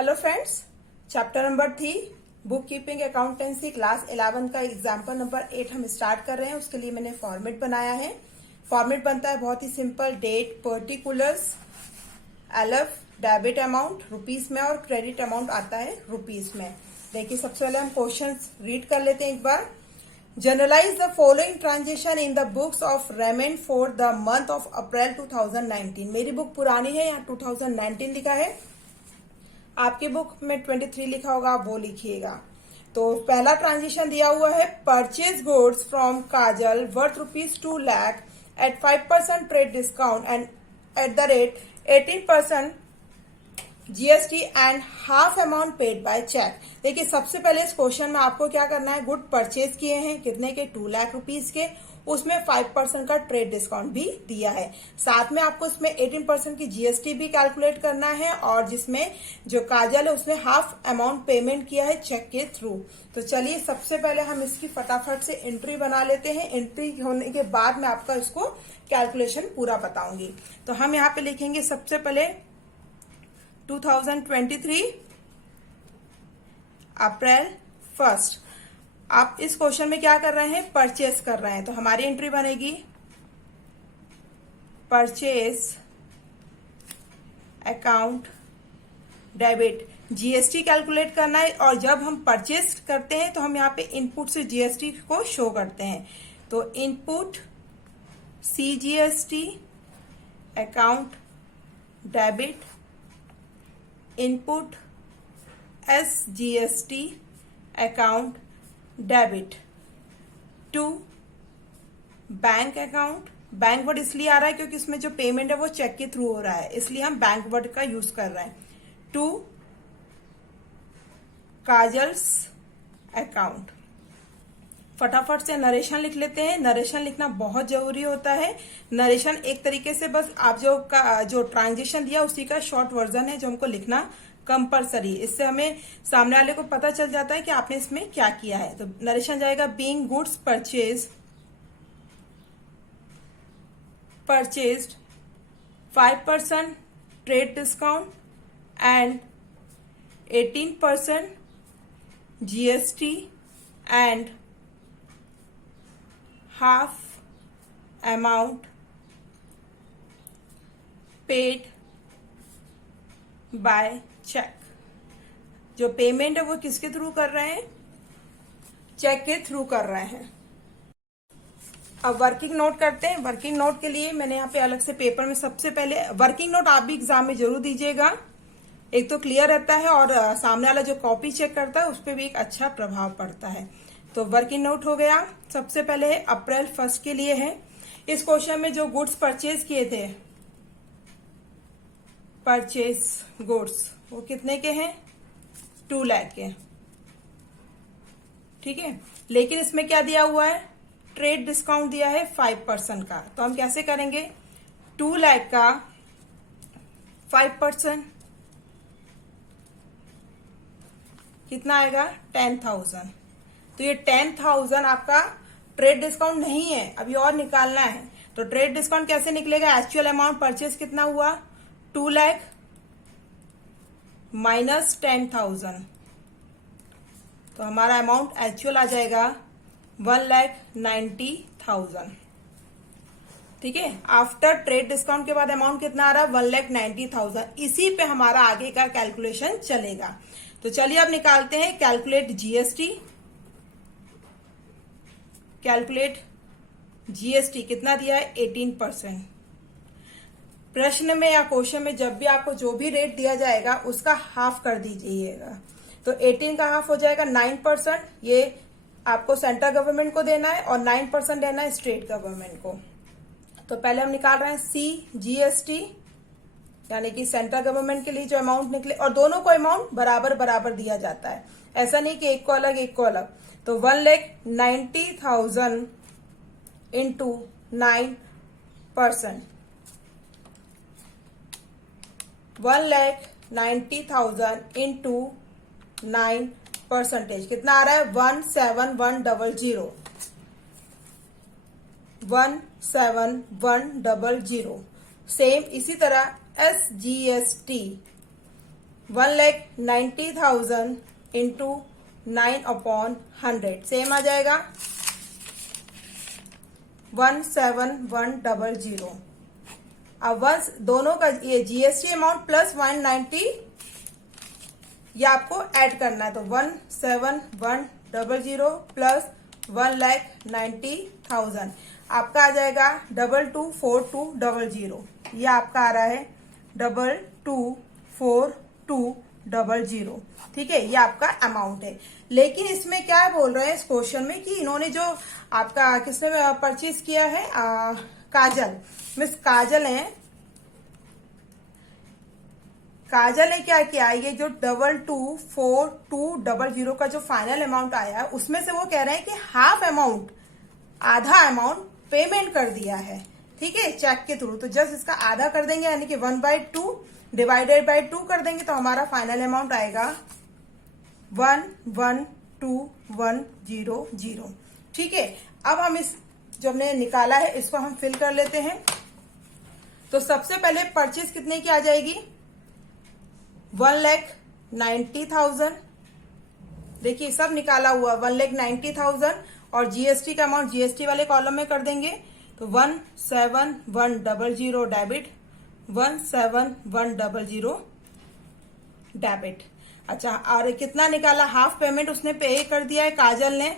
Hello friends, chapter number 3 book keeping accountancy class 11 का example number 8 हम start कर रहे हैं। उसके लिए मैंने फॉर्मेट बनाया है। फॉर्मेट बनता है बहुत ही simple. Date, particulars, LF, debit amount rupees में और क्रेडिट अमाउंट आता है रुपीस में। देखिए, सबसे पहले हम क्वेश्चन रीड कर लेते हैं एक बार। Journalise the following transaction in the books of Raymond for the month of April 2019। मेरी बुक पुरानी है, यहाँ 2019 लिखा है। आपकी बुक में 23 लिखा होगा, आप वो लिखिएगा। तो पहला ट्रांजेक्शन दिया हुआ है, purchase goods from Kajal worth ₹2 lakh at 5% trade discount and at the rate 18% GST and half amount paid by cheque. देखिए, सबसे पहले इस क्वेश्चन में आपको क्या करना है, गुड परचेज किए हैं कितने के, 2 लाख रुपीज के, उसमें 5% का ट्रेड डिस्काउंट भी दिया है। साथ में आपको इसमें 18% की जीएसटी भी कैलकुलेट करना है और जिसमें जो काजल है उसने हाफ अमाउंट पेमेंट किया है चेक के थ्रू। तो चलिए, सबसे पहले हम इसकी फटाफट से एंट्री बना लेते हैं। एंट्री होने के बाद मैं आपका इसको कैलकुलेशन पूरा बताऊंगी। तो हम यहाँ पे लिखेंगे सबसे पहले 2023 अप्रैल 1। आप इस क्वेश्चन में क्या कर रहे हैं, परचेस कर रहे हैं। तो हमारी एंट्री बनेगी purchase account debit. GST calculate करना है और जब हम परचेस करते हैं तो हम यहाँ पे इनपुट से जीएसटी को शो करते हैं। तो input CGST account debit, input SGST account debit to bank account. Bank word इसलिए आ रहा है क्योंकि इसमें जो पेमेंट है वो चेक के थ्रू हो रहा है, इसलिए हम बैंक वर्ड का यूज कर रहे हैं। To Kajal's account. फटाफट से नरेशन लिख लेते हैं। नरेशन लिखना बहुत जरूरी होता है। नरेशन एक तरीके से बस आप जो ट्रांजेक्शन दिया उसी का शॉर्ट वर्जन है जो हमको लिखना कंपलसरी। इससे हमें सामने वाले को पता चल जाता है कि आपने इसमें क्या किया है। तो नरेशन जाएगा, being goods purchased 5% trade discount and 18% GST and half amount paid by cheque. जो पेमेंट है वो किसके थ्रू कर रहे हैं, चेक के थ्रू कर रहे हैं। अब वर्किंग नोट करते हैं। वर्किंग नोट के लिए मैंने यहाँ पे अलग से पेपर में, सबसे पहले वर्किंग नोट आप भी एग्जाम में जरूर दीजिएगा। एक तो क्लियर रहता है और सामने वाला जो कॉपी चेक करता है उस पर भी एक अच्छा प्रभाव पड़ता है। तो वर्किंग नोट हो गया। सबसे पहले अप्रैल 1 के लिए है। इस क्वेश्चन में जो गुड्स परचेज किए थे, परचेज गुड्स, वो कितने के हैं, 2 लाख के। ठीक है, लेकिन इसमें क्या दिया हुआ है, ट्रेड डिस्काउंट दिया है 5% का। तो हम कैसे करेंगे, 2 लाख का 5% कितना आएगा, 10,000। तो ये 10,000 आपका ट्रेड डिस्काउंट नहीं है, अभी और निकालना है। तो ट्रेड डिस्काउंट कैसे निकलेगा, एक्चुअल अमाउंट परचेज कितना हुआ, 2 लाख माइनस 10,000। तो हमारा अमाउंट एक्चुअल आ जाएगा 1,90,000। ठीक है, आफ्टर ट्रेड डिस्काउंट के बाद अमाउंट कितना आ रहा है, 1,90,000। इसी पे हमारा आगे का कैलकुलेशन चलेगा। तो चलिए अब निकालते हैं, कैलकुलेट जीएसटी। कैलकुलेट जीएसटी कितना दिया है, 18%। प्रश्न में या क्वेश्चन में जब भी आपको जो भी रेट दिया जाएगा उसका हाफ कर दीजिएगा। तो 18 का हाफ हो जाएगा 9%। ये आपको सेंट्रल गवर्नमेंट को देना है और 9% देना है स्टेट गवर्नमेंट को। तो पहले हम निकाल रहे हैं सीजीएसटी, यानी कि सेंट्रल गवर्नमेंट के लिए जो अमाउंट निकले, और दोनों को अमाउंट बराबर बराबर दिया जाता है, ऐसा नहीं कि एक को अलग एक को अलग। तो 1,90,000 इंटू 9%, 1,90,000 इंटू 9% कितना आ रहा है, 17100। 17100। सेम इसी तरह SGST 1,90,000 इंटू 9/100 सेम आ जाएगा 17100। अब दोनों का ये जीएसटी अमाउंट प्लस 190 ये आपको ऐड करना है, तो 17100 प्लस 1,90,000 आपका आ जाएगा 224200। ये आपका आ रहा है 224200। ठीक है, ये आपका अमाउंट है। लेकिन इसमें क्या बोल रहे हैं इस क्वेश्चन में कि इन्होंने जो आपका किसने परचेज किया है, काजल, मिस काजल है, काजल ने क्या किया, ये जो 224200 का जो फाइनल अमाउंट आया है उसमें से वो कह रहे हैं कि हाफ अमाउंट, आधा अमाउंट पेमेंट कर दिया है। ठीक है, चेक के थ्रू। तो जस्ट इसका आधा कर देंगे, यानी कि 1/2 डिवाइडेड बाय 2 कर देंगे, तो हमारा फाइनल अमाउंट आएगा 112,100। ठीक है, अब हम इस जो हमने निकाला है इसको हम फिल कर लेते हैं। तो सबसे पहले परचेज कितने की आ जाएगी, 1,90,000। देखिए सब निकाला हुआ 1,90,000 और जीएसटी का अमाउंट जीएसटी वाले कॉलम में कर देंगे, तो 17100 डेबिट, 17100 डेबिट। अच्छा, और कितना निकाला, हाफ पेमेंट उसने पे कर दिया है काजल ने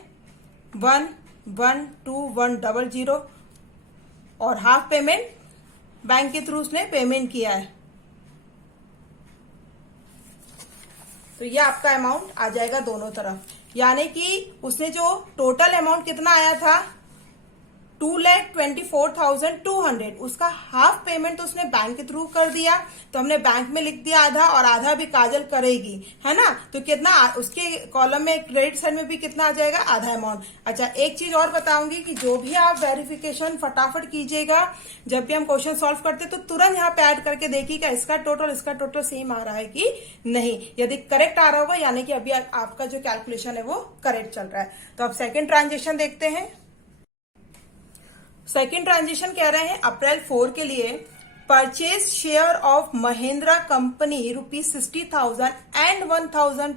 112,100 और हाफ पेमेंट बैंक के थ्रू उसने पेमेंट किया है। तो ये आपका अमाउंट आ जाएगा दोनों तरफ, यानी कि उसने जो टोटल अमाउंट कितना आया था 2,24,200, उसका हाफ पेमेंट उसने बैंक के थ्रू कर दिया, तो हमने बैंक में लिख दिया आधा और आधा भी काजल करेगी, है ना। तो कितना उसके कॉलम में क्रेडिट साइड में भी कितना आ जाएगा, आधा अमाउंट। अच्छा, एक चीज और बताऊंगी कि जो भी आप वेरिफिकेशन फटाफट कीजिएगा, जब भी हम क्वेश्चन सॉल्व करते तो तुरंत यहाँ पे ऐड करके देखिएगा इसका टोटल सेम आ रहा है कि नहीं। यदि करेक्ट आ रहा होगा यानी कि अभी आपका जो कैलकुलेशन है वो करेक्ट चल रहा है। तो अब सेकेंड ट्रांजेक्शन देखते हैं। सेकेंड ट्रांजेक्शन कह रहे हैं अप्रैल 4 के लिए purchase share of Mahindra company ₹60,000 and 1,000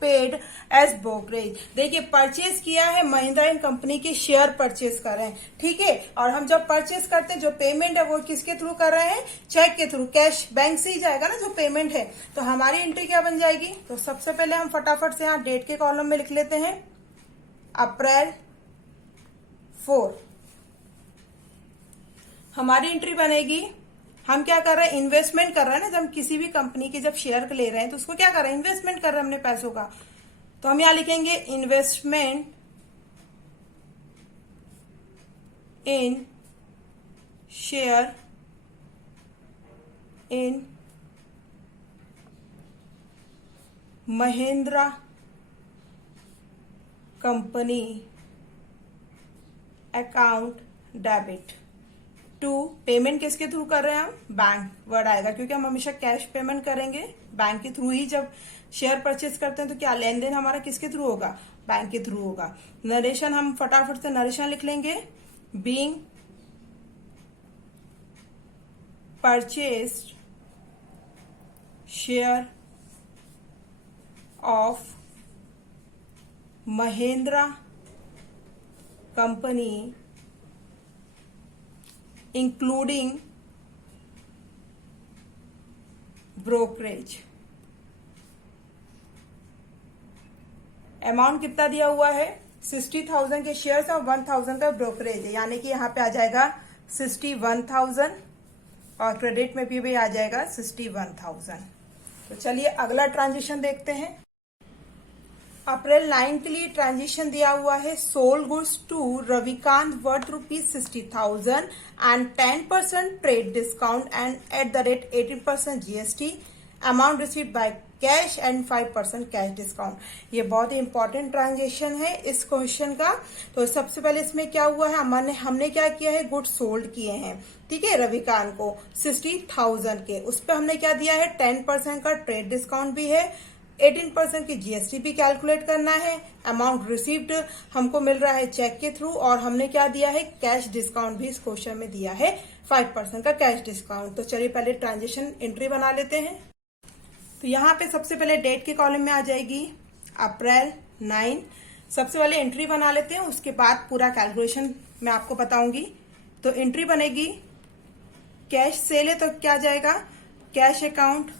paid as brokerage. देखिए परचेज किया है, महिंद्रा एंड कंपनी के शेयर परचेज कर रहे हैं। ठीक है, और हम जब परचेज करते हैं जो पेमेंट है वो किसके थ्रू कर रहे हैं, चेक के थ्रू, कैश बैंक से ही जाएगा ना जो पेमेंट है। तो हमारी एंट्री क्या बन जाएगी, तो सबसे पहले हम फटाफट से यहाँ डेट के कॉलम में लिख लेते हैं अप्रैल 4। हमारी एंट्री बनेगी, हम क्या कर रहे हैं, इन्वेस्टमेंट कर रहे हैं ना, जब हम किसी भी कंपनी के जब शेयर ले रहे हैं तो उसको क्या कर रहे हैं, इन्वेस्टमेंट कर रहे हैं अपने पैसों का। तो हम यहां लिखेंगे investment in share in Mahindra company account debit to, payment किसके थ्रू कर रहे हैं हम, बैंक वर्ड आएगा क्योंकि हम हमेशा कैश पेमेंट करेंगे बैंक के थ्रू ही। जब शेयर परचेज करते हैं तो क्या लेन देन हमारा किसके थ्रू होगा, बैंक के थ्रू होगा। नरेशन हम फटाफट से नरेशन लिख लेंगे, being purchased share of Mahindra company including brokerage. Amount कितना दिया हुआ है, 60,000 के शेयर्स और 1,000 का ब्रोकरेज है, यानी कि यहाँ पे आ जाएगा 61,000 और क्रेडिट में भी आ जाएगा 61,000। तो चलिए अगला ट्रांजेक्शन देखते हैं। अप्रैल 9 के लिए ट्रांजेक्शन दिया हुआ है, sold goods to Ravikant worth ₹60,000 and 10% trade discount and at the rate 18% GST, amount received by cash and 5% cash discount. ये बहुत ही इंपॉर्टेंट ट्रांजेक्शन है इस क्वेश्चन का। तो सबसे पहले इसमें क्या हुआ है, हमने क्या किया है, गुड्स सोल्ड किए हैं, ठीक है, रविकांत को 60,000 के, उस पर हमने क्या दिया है, 10% का ट्रेड डिस्काउंट भी है, 18% की जीएसटी भी कैलकुलेट करना है, अमाउंट रिसीव्ड हमको मिल रहा है चेक के थ्रू, और हमने क्या दिया है, कैश डिस्काउंट भी इस क्वेश्चन में दिया है 5% का कैश डिस्काउंट। तो चलिए पहले ट्रांजेक्शन एंट्री बना लेते हैं। तो यहाँ पे सबसे पहले डेट के कॉलम में आ जाएगी अप्रैल 9। सबसे पहले एंट्री बना लेते हैं, उसके बाद पूरा कैलकुलेशन मैं आपको बताऊंगी। तो एंट्री बनेगी, कैश सेल है तो क्या जाएगा, cash account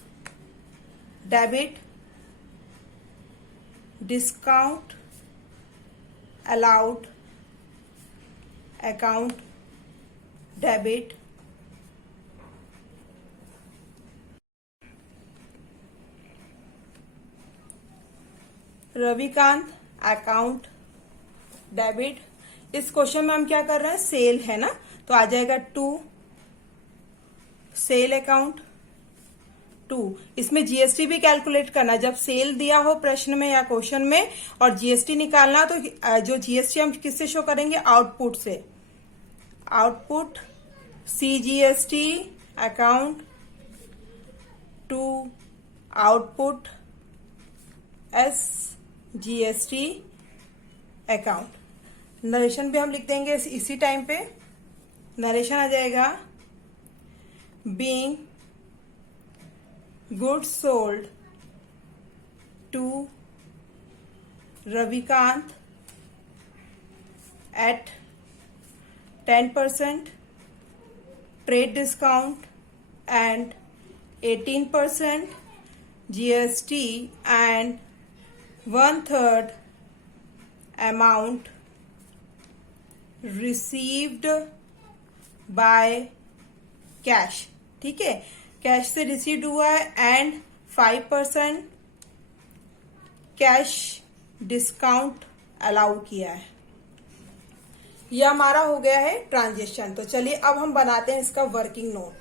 debit, discount allowed account debit, Ravikant account debit. इस क्वेश्चन में हम क्या कर रहे हैं, सेल है ना, तो आ जाएगा टू सेल अकाउंट टू। इसमें जीएसटी भी कैलकुलेट करना, जब सेल दिया हो प्रश्न में या क्वेश्चन में और जीएसटी निकालना, तो जो जीएसटी हम किससे शो करेंगे, आउटपुट से। Output CGST account to output SGST account. Narration भी हम लिख देंगे इसी टाइम पे। नरेशन आ जाएगा, being goods sold to Ravikant at 10% trade discount and 18% GST and 1/3 amount received by cash। ठीक है, कैश से रिसीव हुआ है एंड 5% कैश डिस्काउंट अलाउ किया है। यह हमारा हो गया है ट्रांजेक्शन। तो चलिए अब हम बनाते हैं इसका वर्किंग नोट।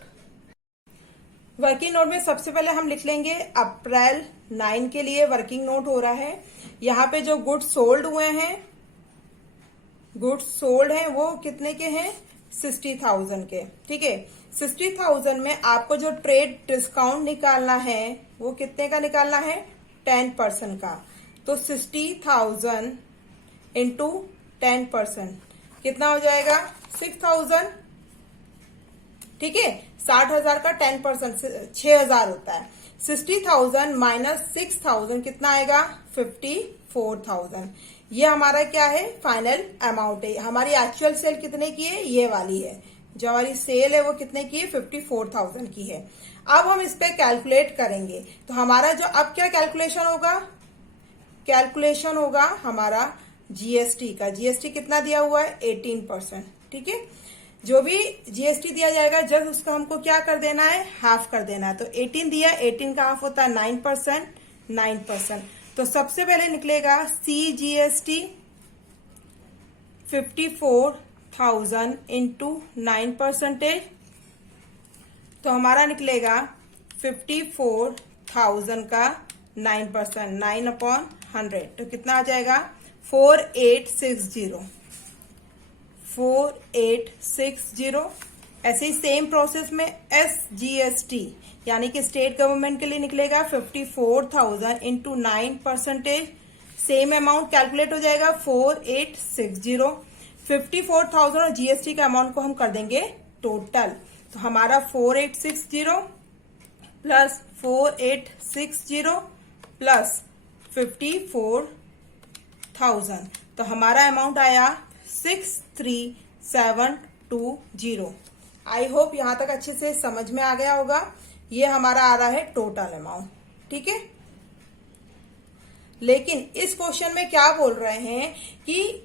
वर्किंग नोट में सबसे पहले हम लिख लेंगे अप्रैल 9 के लिए वर्किंग नोट हो रहा है। यहाँ पे जो गुड्स सोल्ड हुए हैं, गुड्स सोल्ड हैं वो कितने के हैं, 60,000 के। ठीक है, 60,000 में आपको जो ट्रेड डिस्काउंट निकालना है वो कितने का निकालना है, 10% का। तो 60,000 इंटू 10% कितना हो जाएगा, 6,000। ठीक है, 60,000 का 10% 6,000 होता है। 60,000 माइनस 6,000 कितना आएगा, 54,000। ये हमारा क्या है, फाइनल अमाउंट है। हमारी एक्चुअल सेल कितने की है, ये वाली है। जो हमारी सेल है वो कितने की है, 54,000 की है। अब हम इस पे कैलकुलेट करेंगे। तो हमारा जो अब क्या कैलकुलेशन होगा, कैलकुलेशन होगा हमारा जीएसटी का। जीएसटी कितना दिया हुआ है, 18%। ठीक है, जो भी जीएसटी दिया जाएगा जब उसका हमको क्या कर देना है, हाफ कर देना है। तो 18 दिया, 18 का हाफ होता है 9%, 9%। तो सबसे पहले निकलेगा सीजीएसटी 54,000 इंटू 9%। तो हमारा निकलेगा 54,000 का 9%, 9/100। तो कितना आ जाएगा, 4860। 4860। ऐसे ही सेम प्रोसेस में एसजीएसटी यानी कि स्टेट गवर्नमेंट के लिए निकलेगा 54,000 इंटू 9%। सेम अमाउंट कैलकुलेट हो जाएगा 4860। 54,000 और जीएसटी का अमाउंट को हम कर देंगे टोटल। तो हमारा 4860 प्लस 4860 प्लस 54,000, तो हमारा अमाउंट आया 63,720। आई होप यहां तक अच्छे से समझ में आ गया होगा। ये हमारा आ रहा है टोटल अमाउंट। ठीक है, लेकिन इस क्वेश्चन में क्या बोल रहे हैं कि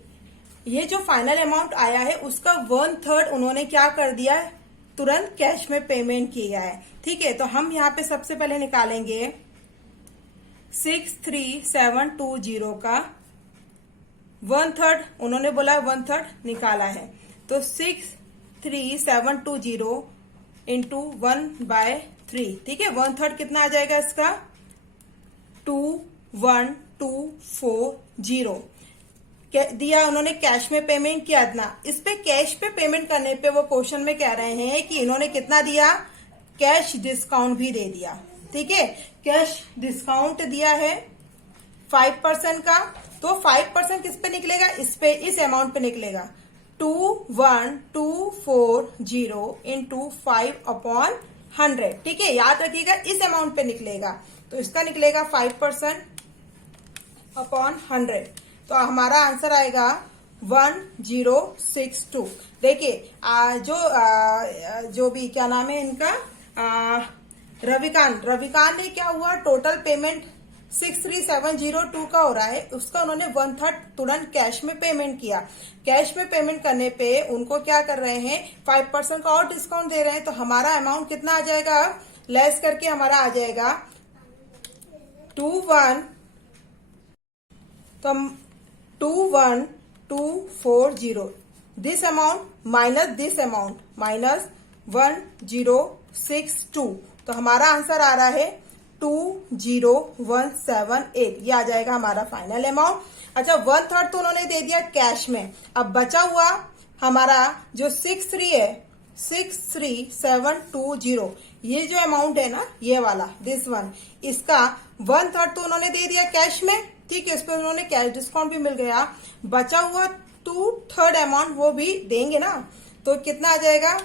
ये जो फाइनल अमाउंट आया है उसका 1/3 उन्होंने क्या कर दिया है, तुरंत कैश में पेमेंट किया है। ठीक है, तो हम यहाँ पे सबसे पहले निकालेंगे 63,720 का 1/3, उन्होंने बोला 1/3 निकाला है। तो 63,720 इंटू 1/3। ठीक है, 1/3 कितना आ जाएगा इसका, 21,240 दिया उन्होंने। कैश में पेमेंट किया इतना। इस पे कैश पे पेमेंट करने पे वो क्वेश्चन में कह रहे हैं कि इन्होंने कितना दिया, कैश डिस्काउंट भी दे दिया। ठीक है, कैश डिस्काउंट दिया है 5% का। तो 5% किस पे निकलेगा, इस पे, इस अमाउंट पे निकलेगा। 21,240 इंटू 5/100। ठीक है, याद रखिएगा इस अमाउंट पे निकलेगा। तो इसका निकलेगा 5% अपॉन 100, तो हमारा आंसर आएगा 1062। देखिए जो भी क्या नाम है इनका, रविकांत ने क्या हुआ, टोटल पेमेंट 63702 का हो रहा है, उसका उन्होंने 1/3 तुरंत कैश में पेमेंट किया। कैश में पेमेंट करने पे उनको क्या कर रहे हैं, 5% का और डिस्काउंट दे रहे हैं, तो हमारा अमाउंट कितना आ जाएगा, लेस करके हमारा आ जाएगा 21240। दिस अमाउंट माइनस 1062, तो हमारा आंसर आ रहा है 20178, ये आ जाएगा हमारा फाइनल अमाउंट। अच्छा, 1/3 तो उन्होंने दे दिया कैश में, अब बचा हुआ हमारा जो 63720, ये जो अमाउंट है ना, ये वाला दिस वन, इसका 1/3 तो उन्होंने दे दिया कैश में, ठीक है, इस पर उन्होंने कैश डिस्काउंट भी मिल गया। बचा हुआ 2/3 अमाउंट वो भी देंगे ना, तो कितना आ जाएगा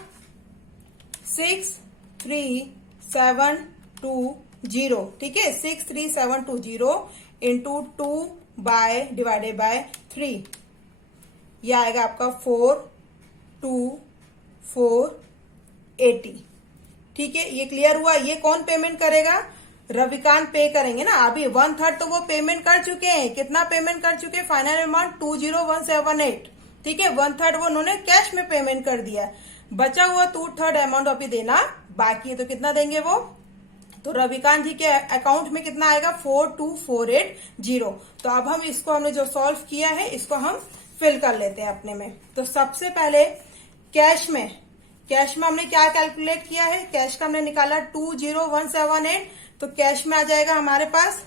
63720, ठीक है, 63720 इंटू 2/3, यह आएगा आपका 42480, ठीक है। ये क्लियर हुआ। ये कौन पेमेंट करेगा, रविकांत पे करेंगे ना। अभी 1/3 तो वो पेमेंट कर चुके हैं, कितना पेमेंट कर चुके हैं, फाइनल अमाउंट 20178, ठीक है, 1/3 वो उन्होंने कैश में पेमेंट कर दिया। बचा हुआ 2/3 अमाउंट अभी देना बाकी है, तो कितना देंगे वो, तो रविकांत जी के अकाउंट में कितना आएगा 42480। तो अब हम इसको, हमने जो सॉल्व किया है इसको हम फिल कर लेते हैं अपने में। तो सबसे पहले कैश में हमने क्या कैलकुलेट किया है, कैश का हमने निकाला 20178, तो कैश में आ जाएगा हमारे पास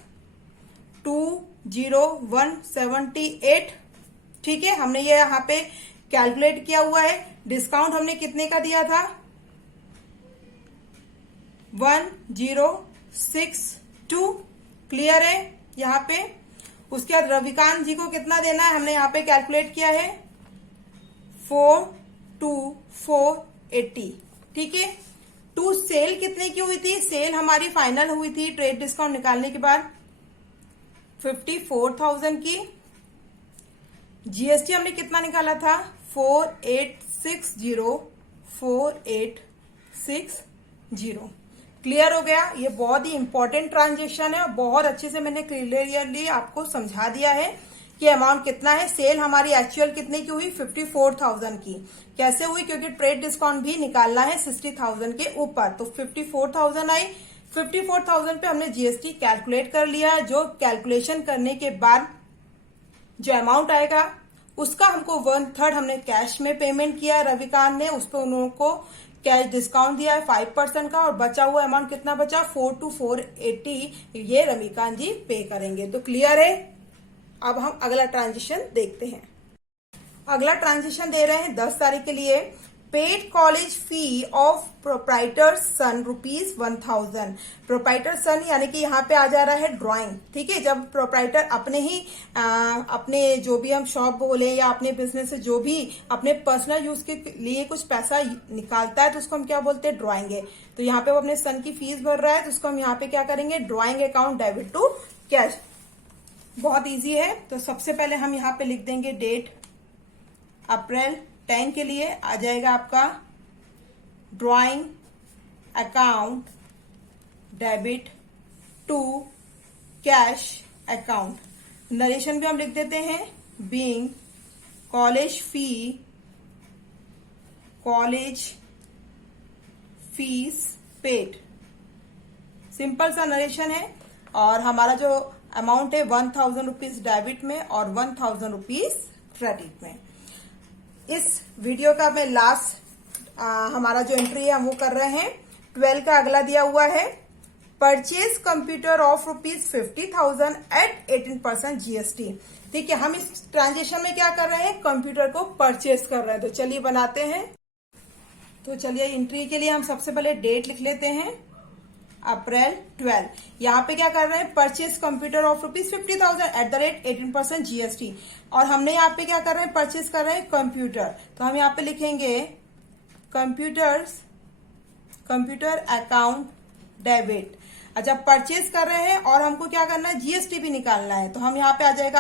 20178, ठीक है, हमने ये यहाँ पे कैलकुलेट किया हुआ है। डिस्काउंट हमने कितने का दिया था, 1062, क्लियर है यहाँ पे। उसके बाद रविकांत जी को कितना देना है, हमने यहाँ पे कैलकुलेट किया है 42480, ठीक है। टू सेल कितने की हुई थी, सेल हमारी फाइनल हुई थी ट्रेड डिस्काउंट निकालने के बाद 54,000 की। जीएसटी हमने कितना निकाला था 4860। क्लियर हो गया। ये बहुत ही इंपॉर्टेंट ट्रांजेक्शन है और बहुत अच्छे से मैंने क्लियरली आपको समझा दिया है कि अमाउंट कितना है। सेल हमारी एक्चुअल कितने की हुई 54,000 की। कैसे हुई, क्योंकि ट्रेड डिस्काउंट भी निकालना है 60,000 के ऊपर, तो 54,000 आई। 54,000 पे हमने जीएसटी कैलकुलेट कर लिया। जो कैलकुलेशन करने के बाद जो अमाउंट आएगा उसका हमको 1/3 हमने कैश में पेमेंट किया रविकांत ने, उस पर उनको कैश डिस्काउंट दिया है 5% का, और बचा हुआ अमाउंट कितना बचा 42480, ये रविकांत जी पे करेंगे। तो क्लियर है। अब हम अगला ट्रांजेक्शन देखते हैं। अगला ट्रांजेक्शन दे रहे हैं 10 तारीख के लिए। Paid college fee of proprietor son ₹1000। Proprietor son यानी कि यहाँ पे आ जा रहा है ड्राइंग, ठीक है। जब प्रोप्राइटर अपने ही अपने जो भी हम शॉप बोले या अपने बिजनेस से जो भी अपने पर्सनल यूज के लिए कुछ पैसा निकालता है तो उसको हम क्या बोलते हैं, ड्राइंग है। तो यहाँ पे वो अपने सन की फीस भर रहा है तो उसको हम यहाँ पे क्या करेंगे, drawing account debit to cash. बहुत इजी है। तो सबसे पहले हम यहाँ पे लिख देंगे डेट अप्रैल 10 के लिए आ जाएगा आपका drawing account debit to cash account. Narration भी हम लिख देते हैं being college fees paid. Simple सा नरेशन है। और हमारा जो अमाउंट है 1000 रुपीज डेबिट में और 1000 रुपीज क्रेडिट में। इस वीडियो का मैं लास्ट हमारा जो एंट्री है हम वो कर रहे हैं। 12 का अगला दिया हुआ है purchase computer of ₹50,000 at 18% GST. ठीक है, हम इस ट्रांजेक्शन में क्या कर रहे हैं, कंप्यूटर को परचेज कर रहे हैं। तो चलिए बनाते हैं। तो चलिए एंट्री के लिए हम सबसे पहले डेट लिख लेते हैं अप्रैल 12। यहाँ पे क्या कर रहे हैं, purchase computer of ₹50,000 eight the rate 18% GST. और हमने यहाँ पे क्या कर रहे हैं, परचेज कर रहे हैं कंप्यूटर। तो हम यहाँ पे लिखेंगे कंप्यूटर अकाउंट डेबिट। जब परचेज कर रहे हैं और हमको क्या करना है, जीएसटी भी निकालना है, तो हम यहाँ पे आ जाएगा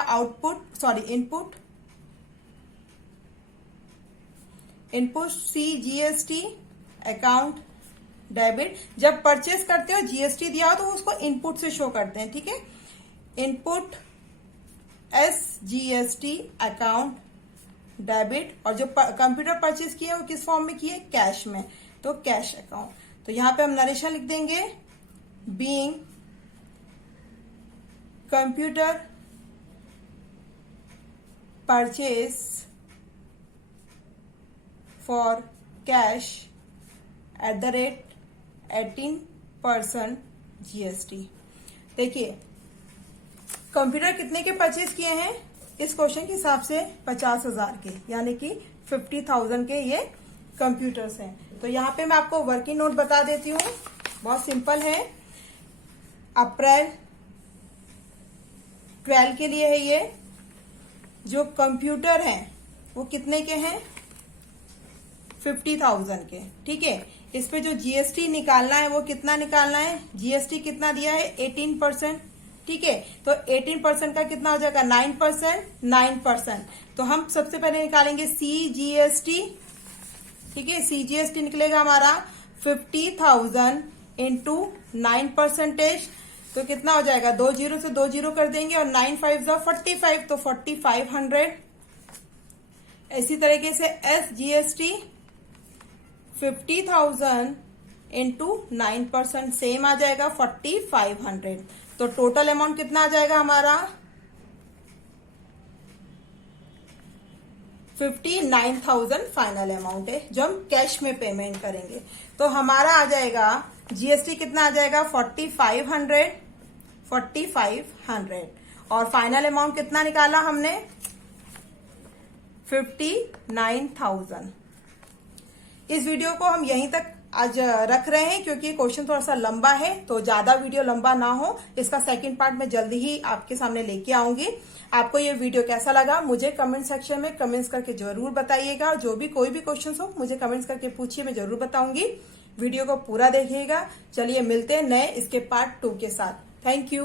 input C GST account debit. जब परचेज करते हो जीएसटी दिया हो तो उसको इनपुट से शो करते हैं, ठीक है। Input S GST account debit, और जो कंप्यूटर परचेज किए वो किस फॉर्म में किए, कैश में, तो कैश अकाउंट। तो यहां पे हम नरेशन लिख देंगे, being computer purchase for cash @ 18% GST. देखिए कंप्यूटर कितने के परचेज किए हैं इस क्वेश्चन के हिसाब से, 50,000 के, यानी कि 50,000 के ये कंप्यूटर्स हैं। तो यहाँ पे मैं आपको वर्किंग नोट बता देती हूँ, बहुत सिंपल है। अप्रैल 12 के लिए है ये। जो कंप्यूटर हैं वो कितने के हैं, 50,000 के, ठीक है। इस पे जो जीएसटी निकालना है वो कितना निकालना है, जीएसटी कितना दिया है, 18%, ठीक है। तो 18% का कितना हो जाएगा, 9%। तो हम सबसे पहले निकालेंगे सीजीएसटी, ठीक है। सीजीएसटी निकलेगा हमारा 50,000 इंटू 9%, तो कितना हो जाएगा, 2 जीरो से 2 जीरो कर देंगे, और 9 5 45, तो 4500। इसी तरीके से एसजीएसटी 50,000 इंटू 9%, सेम आ जाएगा 4500। तो टोटल अमाउंट कितना आ जाएगा हमारा, 59,000 फाइनल अमाउंट है जो हम कैश में पेमेंट करेंगे। तो हमारा आ जाएगा जीएसटी कितना आ जाएगा, 4500, और फाइनल अमाउंट कितना निकाला हमने, 59,000। इस वीडियो को हम यहीं तक आज रख रहे हैं क्योंकि क्वेश्चन थोड़ा सा लंबा है, तो ज्यादा वीडियो लंबा ना हो, इसका सेकंड पार्ट मैं जल्दी ही आपके सामने लेके आऊंगी। आपको ये वीडियो कैसा लगा मुझे कमेंट सेक्शन में कमेंट्स करके जरूर बताइएगा। जो भी कोई भी क्वेश्चन हो मुझे कमेंट्स करके पूछिए, मैं जरूर बताऊंगी। वीडियो को पूरा देखिएगा। चलिए मिलते हैं नए इसके पार्ट 2 के साथ। Thank you.